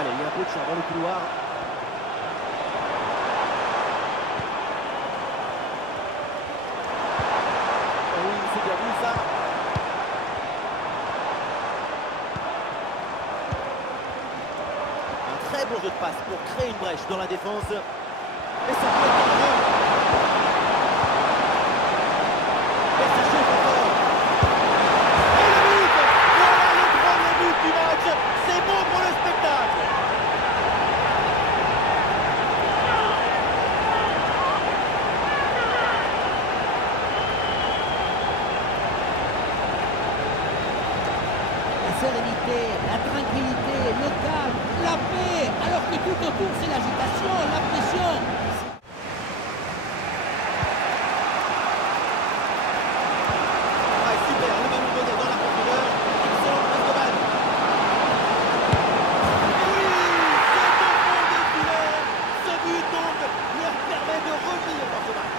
Allez, il y a un peu de champ dans le couloir. Oh oui, c'est bien vu ça. Un très bon jeu de passe pour créer une brèche dans la défense. Et ça peut être un jeu. Et ça chauffe encore. Et le but! Voilà le premier but du match. C'est bon pour le spectacle. La sérénité, la tranquillité, le calme, la paix, alors que tout autour c'est l'agitation, la pression. Ah, super, le ballon donné dans la profondeur. Excellente prise de balle. Et oui, c'est au fond des filets. Ce but donc leur permet de revenir dans ce match.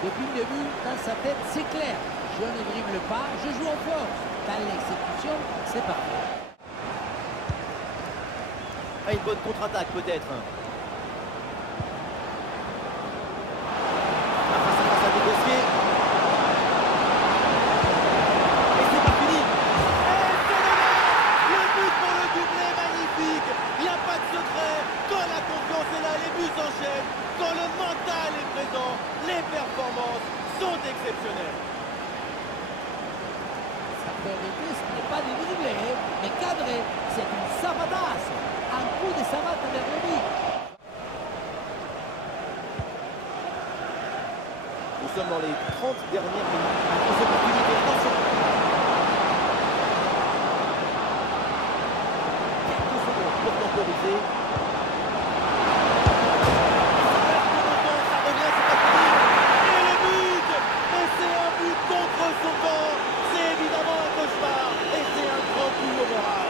Depuis le début, dans sa tête, c'est clair. Je ne dribble pas, je joue en force. Dans l'exécution, c'est parfait. Ah, une bonne contre-attaque peut-être. Un face-à-face à négocier. Et c'est pas fini. Et c'est le but pour le doublé, magnifique. Il n'y a pas de secret. Quand la confiance est là, les buts s'enchaînent. Quand le mental est présent, les performances sont exceptionnelles. Sa priorité, ce n'est pas de dribbler, mais cadrer. C'est une savadasse. Un coup de savate vers le but. Nous sommes dans les 30 dernières minutes. Attention, opportunité, attention. Quelques secondes pour temporiser. Ça revient, c'est pas fini. Et le but! Et c'est un but contre son camp. C'est évidemment un cauchemar. Et c'est un grand coup au moral.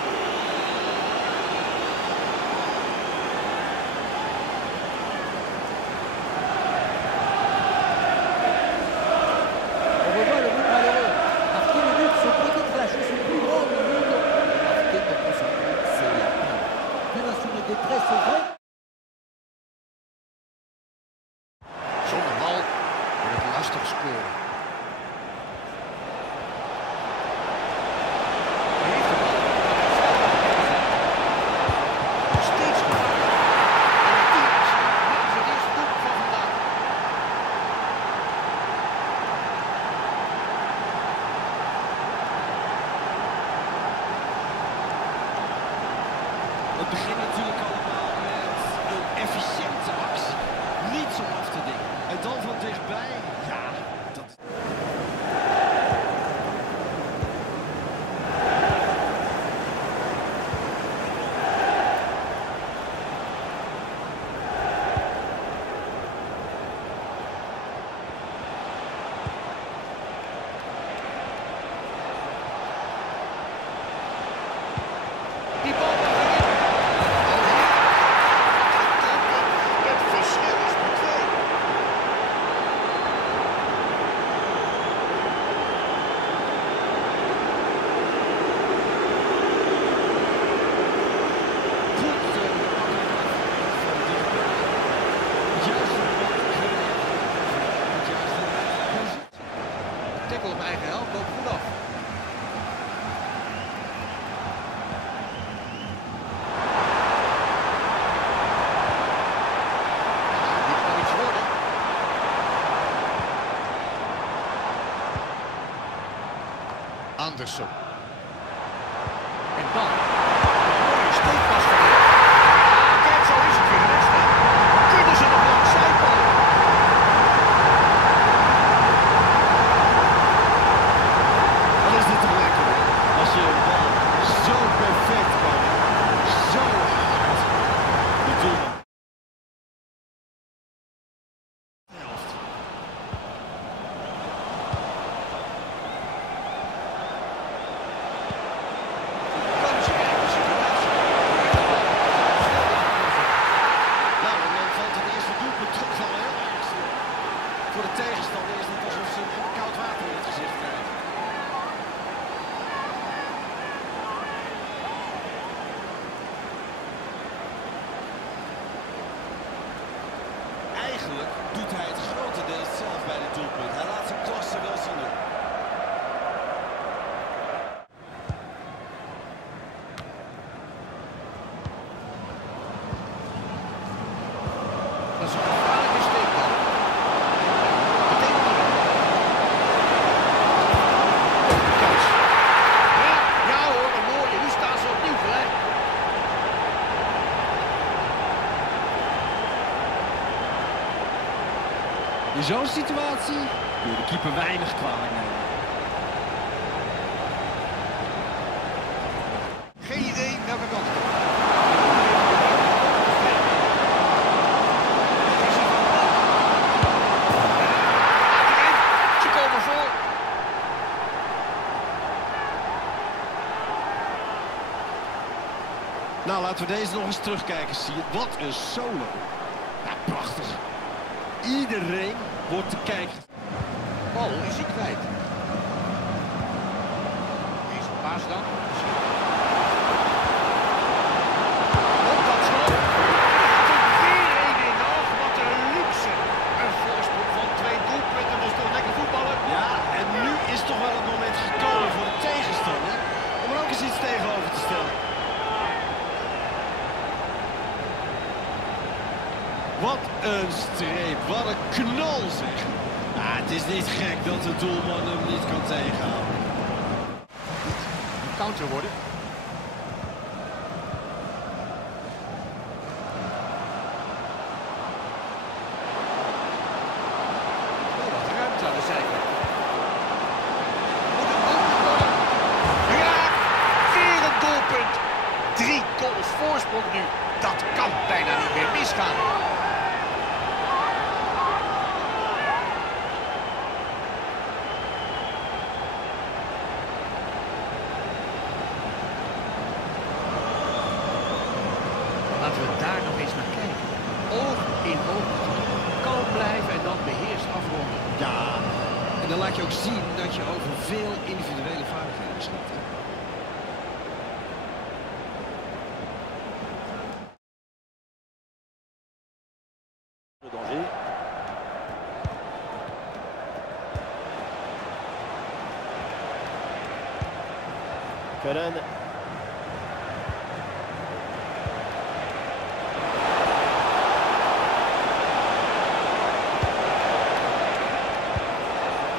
On revoit le but malheureux. Marquer le but, c'est peut-être la chose la plus grande du monde. Marquer contre son but, c'est la pire. Que dans une détresse vraie. Zonder bal wordt het lastig scoren. Hij heeft de bal. Steeds goed. En het team is het eerste doelpunt van vandaag. Het begint natuurlijk allemaal met een efficiënte actie. Niets om af te dingen. En dan van dichtbij, ja, dat is... Die bal mag erin. Het verschil is maar 2. Goed van dichtbij. Juist de bal creëren. Het juiste positie. Tackle op eigen helft loopt goed af. Dit kan iets worden. Andersson. En dan. Mooie steekpas van hem. Kijk, zo is het weer de wedstrijd. Kunnen ze nog langs zijn komen? Wat is dit toch lekker, hè? Als je een bal zo perfect kan. Zo hard. De doelman. Helft. Kansje krijgen, situatie. Nou, en dan valt het eerste doelpunt toch wel heel erg stil. Voor de tegenstander is dat als alsof ze koud water in het gezicht krijgen. Eigenlijk doet hij het grotendeels zelf bij dit doelpunt. Hij laat zijn klasse wel zien. Dat is een gevaarlijke steekbal. Meteen onderweg. Kans. Ja, ja hoor, een mooie. Nu staan ze opnieuw gelijk. In zo'n situatie kun je de keeper weinig kwalijk nemen. Geen idee welke kant het op. Ze komen voor. Nou, laten we deze nog eens terugkijken, zie je. Wat een solo. Ja, prachtig. Iedereen wordt te kijken. Bal is hij kwijt. Deze paas dan. Op dat schot. Weer 1 in. Och, wat een luxe. Een voorsprong van 2 doelpunten. Dat is toch lekker voetballen? Ja, en nu is toch wel het moment gekomen voor de tegenstander om er ook eens iets tegenover te stellen. Wat een streep, wat een knal zeg. Ah, het is niet gek dat de doelman hem niet kan tegenhouden. Een counter worden. Oh, wat ruimte aan de zijkant. Moet een doelpunt worden. Ja, weer een doelpunt. 3 goals voorsprong nu. Dat kan bijna niet meer misgaan. Laten we daar nog eens naar kijken. Oog in oog. Kalm blijven en dan beheerst afronden. Ja, en dan laat je ook zien dat je over veel individuele vaardigheden beschikt. Hè? Le danger. Cullen.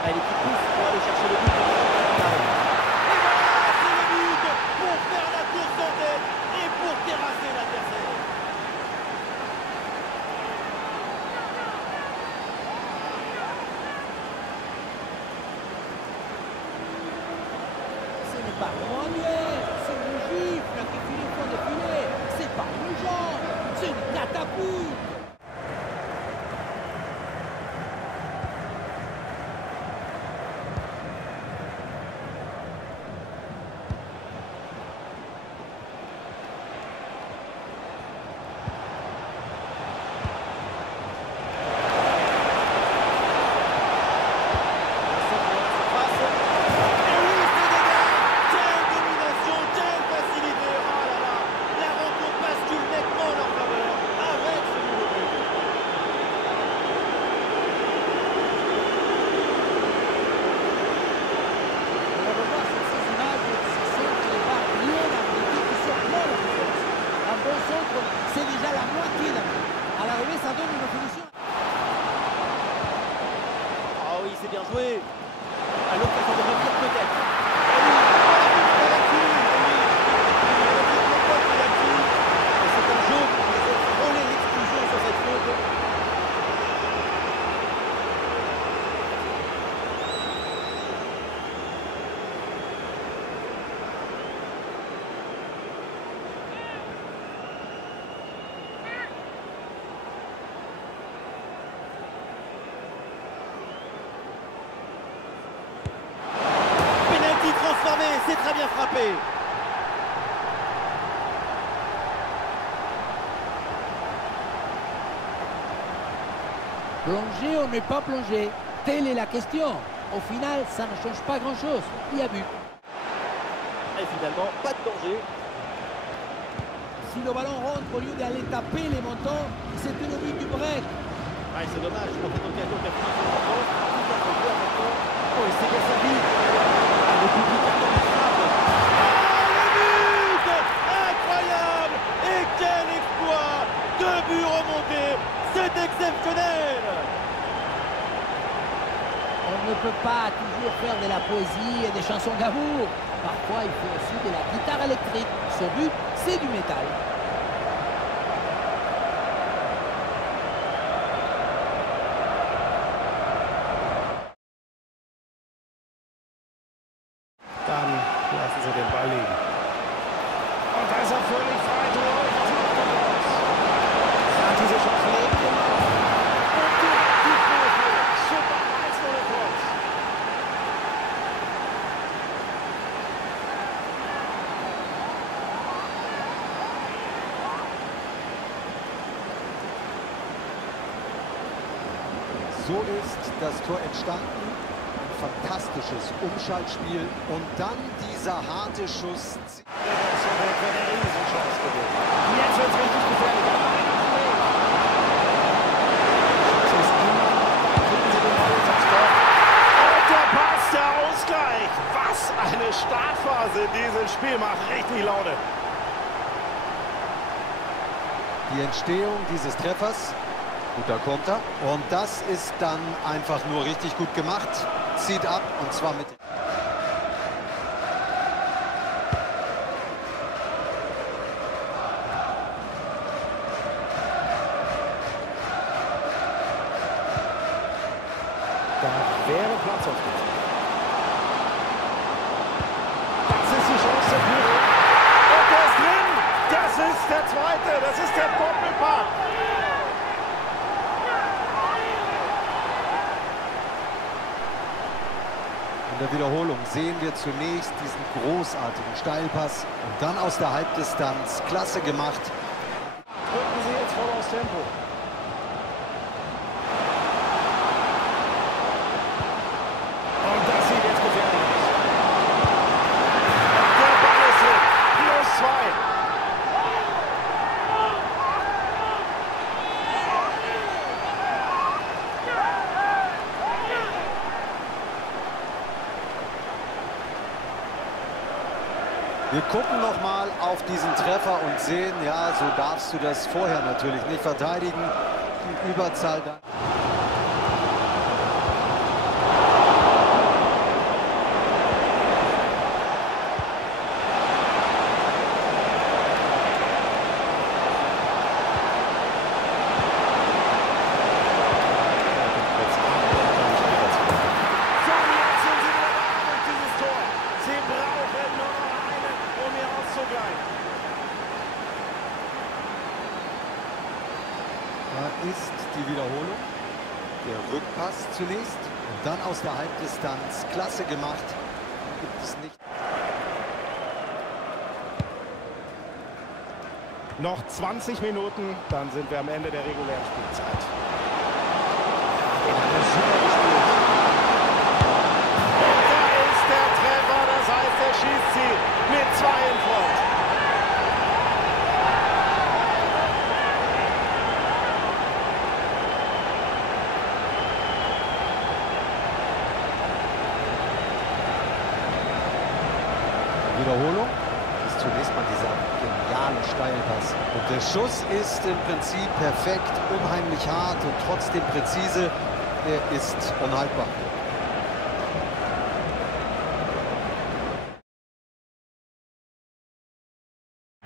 Allez, qui pousse pour aller chercher le but. Et voilà, c'est le but pour faire la course en tête et pour terrasser l'adversaire. Ce n'est pas manuel, c'est une gifle qui finit au fond de filet. C'est pas une jambe, c'est une catapulte. C'est déjà la moitié d'un but. À l'arrivée, ça donne une finition. Ah oui, c'est bien joué. À l'occasion de revenir peut-être. Ah oui, voilà, là-dessus. Oui, là-dessus. Et c'est un jeu qui les a frôlé l'exclusion sur cette faute. Transformé, c'est très bien frappé. Plonger ou ne pas plonger, Telle est la question. Au final, ça ne change pas grand-chose. Il y a but. Et finalement, pas de danger. Si le ballon rentre au lieu d'aller taper les montants, c'était le but du break. Ah, c'est dommage, pour cette occasion qui a fini sur le menton. Tout à fait bien maintenant. Oh, et c'est bien servi. Ah, le public attend la frappe. Ah, le but! Incroyable! Et quel exploit! 2 buts remontés! C'est exceptionnel! On ne peut pas toujours faire de la poésie et des chansons d'amour. Parfois, il faut aussi de la guitare électrique. Son but, c'est du métal. Dann lassen sie den Ball liegen. Und da ist er völlig frei durch. Was macht er los? Ja, diese Chance lebt immer. Und direkt die Vorführung. Super, 1-0 für uns. So ist das Tor entstanden. Ein fantastisches Umschaltspiel und dann dieser harte Schuss. So wird eine Riesenchance gewonnen. Jetzt wird es richtig gefährlich. Es ist immer, da kriegen sie den Ball jetzt aufs Tor. Und der Pass, der Ausgleich. Was eine Startphase in diesem Spiel, macht richtig Laune. Die Entstehung dieses Treffers, guter Konter. Und das ist dann einfach nur richtig gut gemacht. Zieht ab und zwar mit... Da wäre Platz auf dem. Das ist die Chance zur Führung. Und der ist drin. Das ist der zweite. Das ist der Doppelpack. In der Wiederholung sehen wir zunächst diesen großartigen Steilpass und dann aus der Halbdistanz. Klasse gemacht. Drücken sie jetzt voll aufs Tempo. Und das sieht jetzt gefährlich aus. Der Ball ist drin. +2. Wir gucken noch mal auf diesen Treffer und sehen, ja, so darfst du das vorher natürlich nicht verteidigen. Die Überzahl dann. So, jetzt sind sie wieder da durch dieses Tor. Sie brauchen nur noch einen, um hier auszugleichen. Da ist die Wiederholung. Der Rückpass zunächst und dann aus der Halbdistanz. Klasse gemacht. Gibt es nicht. Noch 20 Minuten, dann sind wir am Ende der regulären Spielzeit. Den hat er super gespielt. Und da ist der Treffer, das heißt, er schießt sie mit 2 in Front. Wiederholung ist zunächst mal dieser geniale Steilpass. Und der Schuss ist im Prinzip perfekt, unheimlich hart und trotzdem präzise. Er ist unhaltbar.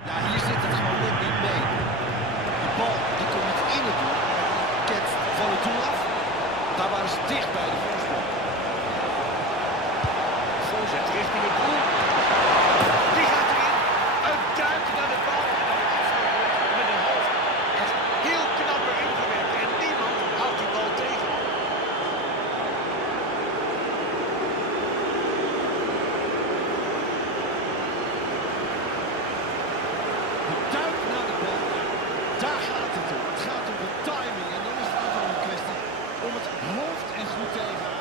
Ja, hier zit het gewoon net niet mee. De bal die komt niet in het doel, die kent van het doel af. Daar waren ze dicht bij de voorsprong. Voorzet richting het doel. Die gaat erin. Een duik naar de bal. En dan afgewerkt met een hoofd. Echt heel knap erin gewerkt. En niemand houdt die bal tegen. De duik naar de bal. Daar gaat het om. Het gaat om de timing. En dan is het gewoon een kwestie om het hoofd en goed tegen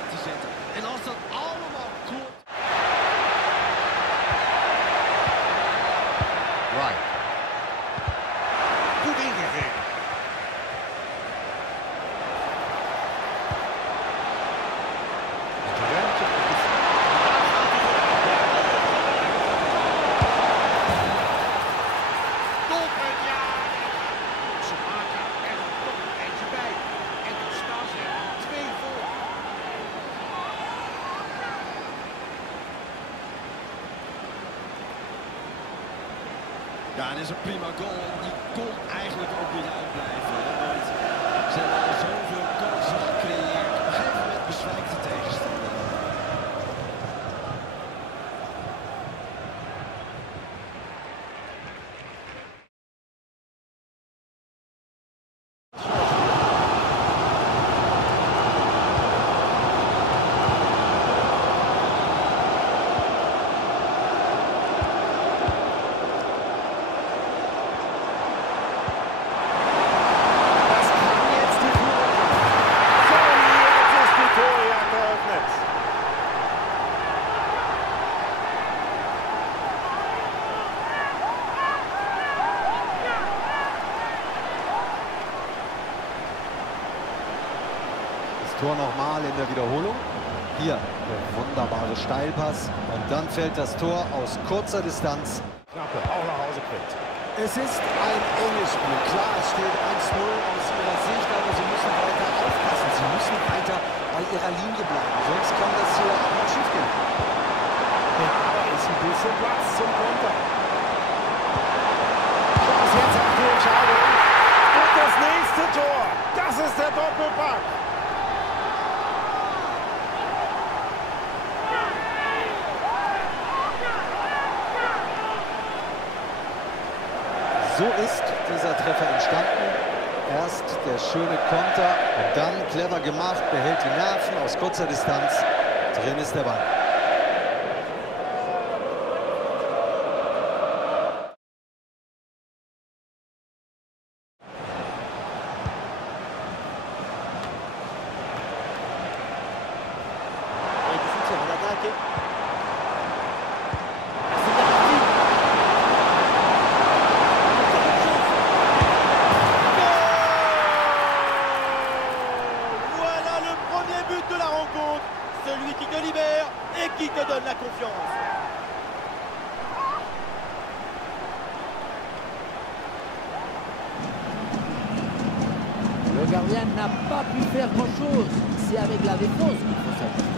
Ja, en is een prima goal. En die kon eigenlijk ook weer uit blijven. Hè, want ze hebben al zoveel kansen gecreëerd. Op een gegeven moment bezwijkt de tegenstander. Das kann jetzt die Führung machen. So, jetzt ist die Torjagd eröffnet. Das Tor nochmal in der Wiederholung. Hier der wunderbare Steilpass. Und dann fällt das Tor aus kurzer Distanz. Knappe, auch nach Hause kriegt. Es ist ein enges Spiel. Klar, es steht 1-0 aus ihrer Sicht, aber sie müssen weiter aufpassen. Sie müssen weiter bei ihrer Linie bleiben. Sonst kann das hier auch mal schief gehen. Ja, aber ist ein bisschen Platz zum Konter. Chance jetzt auf die Entscheidung. Und das nächste Tor. Das ist der Doppelpack. So ist dieser Treffer entstanden. Erst der schöne Konter und dann clever gemacht, behält die Nerven aus kurzer Distanz. Drin ist der Ball. Et du soutien en attaque. Voilà le premier but de la rencontre. Celui qui te libère et qui te donne la confiance. Le gardien n'a pas pu faire grand-chose. C'est avec la défense qu'il faut s'ajuster.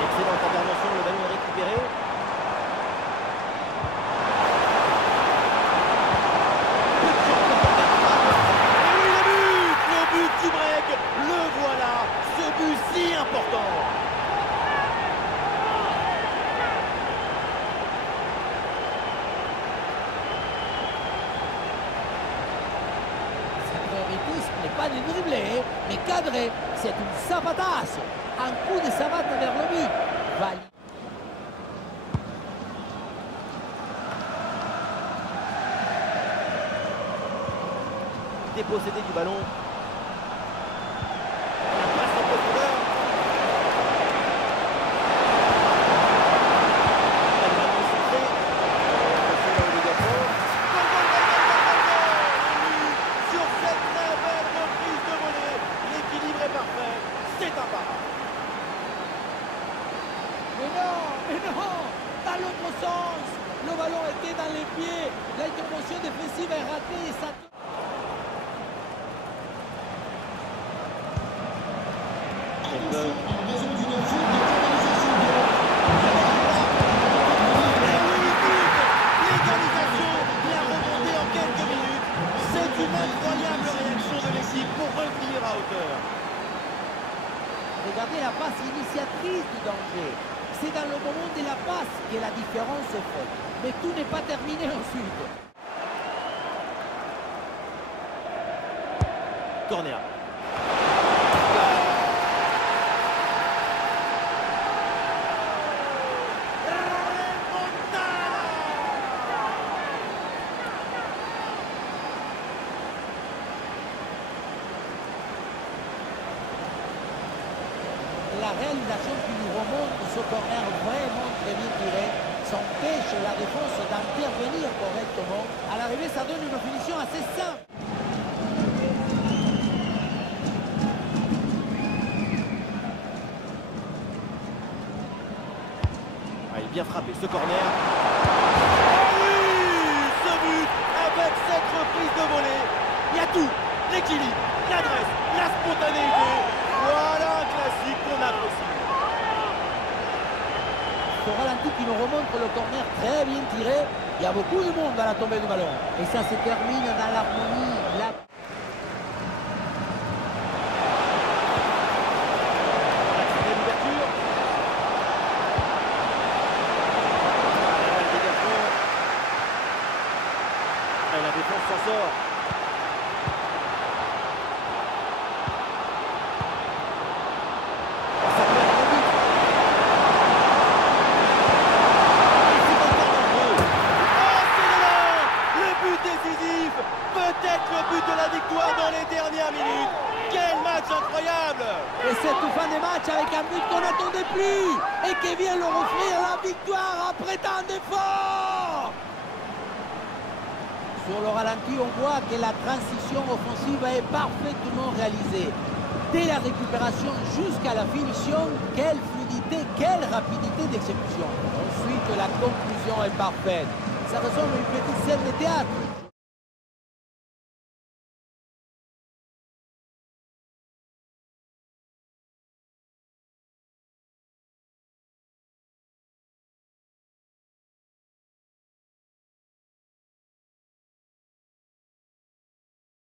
Excellente intervention, le ballon est récupéré. Et oui, le but du break, le voilà, ce but si important. Sa priorité, ce n'est pas de dribbler, mais cadrer. C'est une zapatasse. Un coup de savate vers le but. Valide. Dépossédé du ballon. La passe en profondeur. Le ballon est centré. C'est là où le gâteau. Sur cette très belle reprise de volée, l'équilibre est parfait. C'est un parade. Mais non, dans l'autre sens. Le ballon était dans les pieds. L'intervention défensive est ratée et ça... L'égalisation, la remontée en quelques minutes. C'est une incroyable réaction de l'équipe pour revenir à hauteur. Regardez la passe initiatrice du danger. C'est dans le moment de la passe que la différence est faite. Mais tout n'est pas terminé ensuite. Corner. La réalisation qui nous remonte ce corner vraiment très bien tiré s'empêche la défense d'intervenir correctement. À l'arrivée, ça donne une finition assez simple. Ah, il est bien frappé ce corner. Oh oui, ce but avec cette reprise de volée. Il y a tout. l'équilibre, l'adresse, la spontanéité. Voilà un classique qu'on apprécie. Ce ralenti qui nous remonte le corner très bien tiré. Il y a beaucoup de monde à la tombée du ballon. Et ça se termine dans l'harmonie. Et la défense s'en sort. Ça peut être un but. Et c'est encore dangereux. Oh, c'est l'heure. Le but décisif. Peut-être le but de la victoire dans les dernières minutes. Quel match incroyable. Et cette fin de match avec un but qu'on n'attendait plus. Et qui vient leur offrir la victoire après tant d'efforts. Sur le ralenti, on voit que la transition offensive est parfaitement réalisée. Dès la récupération jusqu'à la finition, quelle fluidité, quelle rapidité d'exécution. Ensuite, la conclusion est parfaite. Ça ressemble à une petite scène de théâtre.